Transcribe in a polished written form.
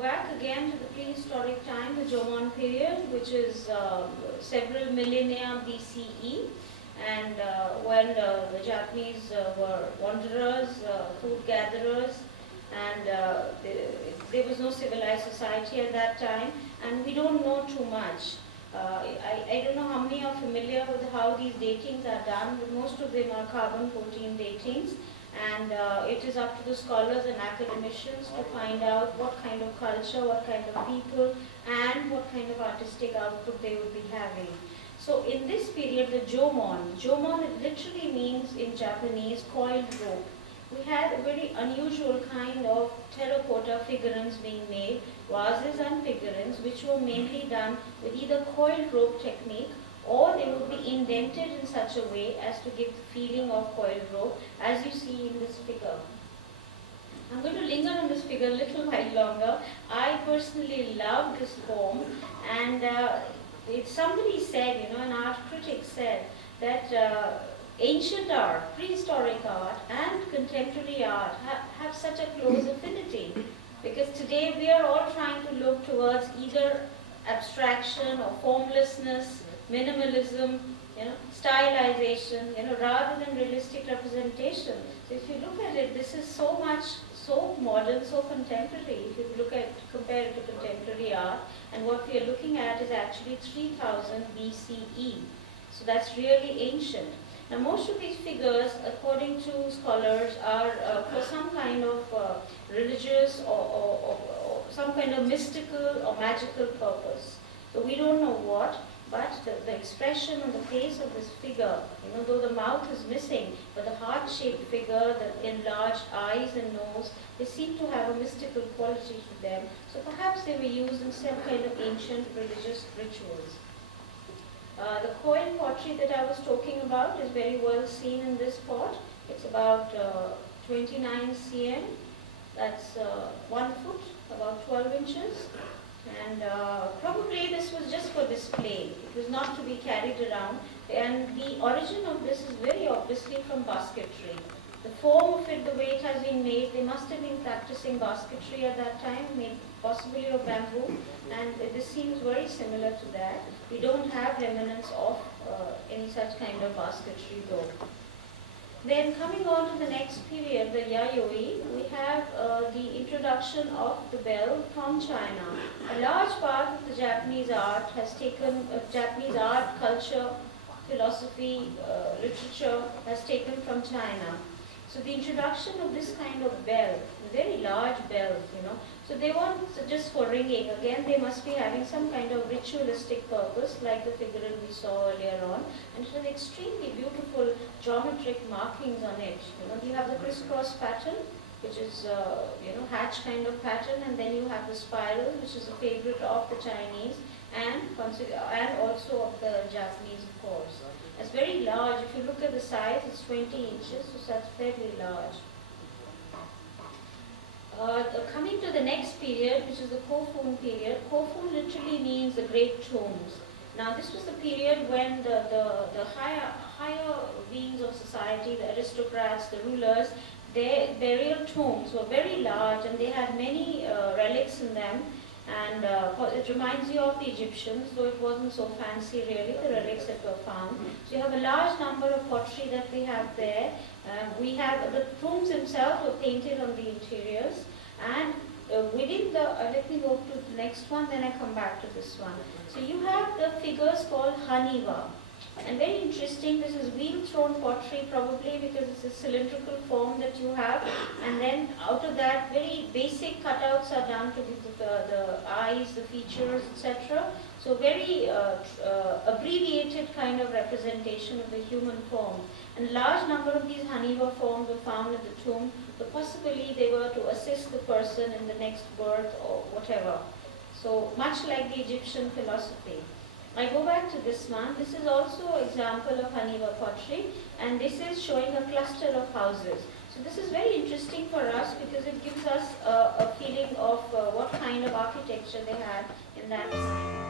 go back again to the prehistoric time, the Jomon period, which is several millennia BCE, and when the Japanese were wanderers, food gatherers, and there was no civilized society at that time, and we don't know too much. I don't know how many are familiar with how these datings are done, but most of them are carbon-14 datings, and it is up to the scholars and academicians to find out what kind of culture, what kind of people, and what kind of artistic output they would be having. So in this period, the Jomon, it literally means in Japanese coiled rope. We had a very unusual kind of terracotta figurines being made, vases and figurines, which were mainly done with either coiled rope technique, or they would be indented in such a way as to give the feeling of coiled rope, as you see in this figure. I'm going to linger on this figure a little while longer. I personally love this form, and somebody said, an art critic said, that ancient art, prehistoric art, and contemporary art have such a close affinity, because today we are all trying to look towards either abstraction or formlessness, minimalism, stylization, rather than realistic representation. So if you look at it, this is so modern, so contemporary. If you compare it to contemporary art, and what we are looking at is actually 3000 BCE. So that's really ancient. Now, most of these figures, according to scholars, are for some kind of religious or some kind of mystical or magical purpose. So we don't know what, but the expression on the face of this figure, though the mouth is missing, but the heart-shaped figure, the enlarged eyes and nose, they seem to have a mystical quality to them. So perhaps they were used in some kind of ancient religious rituals. The coil pottery that I was talking about is very well seen in this pot. It's about 29 cm, that's 1 foot, about 12 inches. And probably this was just for display. It was not to be carried around. And the origin of this is very obviously from basketry. The form of it, the way it has been made, they must have been practicing basketry at that time, made possibly of bamboo, and this seems very similar to that. We don't have remnants of any such kind of basketry though. Then coming on to the next period, the Yayoi, we have the introduction of the bell from China. A large part of the Japanese art has taken, Japanese art, culture, philosophy, literature has taken from China. So the introduction of this kind of bell, very large bells, so they weren't just for ringing. Again, they must be having some kind of ritualistic purpose, like the figurine we saw earlier on. And it has extremely beautiful geometric markings on it. You have the crisscross pattern, which is, hatch kind of pattern, and then you have the spiral, which is a favorite of the Chinese, and also of the Japanese, of course. It's very large. If you look at the size, it's 20 inches, so that's fairly large. Coming to the next period, which is the Kofun period. Kofun literally means the great tombs. Now, this was the period when the higher beings of society, the aristocrats, the rulers, their burial tombs were very large, and they had many relics in them. And it reminds you of the Egyptians, though it wasn't so fancy really, the relics that were found. So you have a large number of pottery that we have there. We have the tombs themselves were painted on the interiors, and within the, let me go to the next one, then I come back to this one. So you have the figures called Haniwa. And very interesting, this is wheel-thrown pottery probably because it's a cylindrical form that you have, and then out of that very basic cutouts are done to the eyes, the features, etc. So very abbreviated kind of representation of the human form. And a large number of these Haniwa forms were found in the tomb, but possibly they were to assist the person in the next birth or whatever. So much like the Egyptian philosophy. I go back to this one. This is also an example of Haniwa pottery, and this is showing a cluster of houses. So this is very interesting for us because it gives us a feeling of what kind of architecture they had in that time.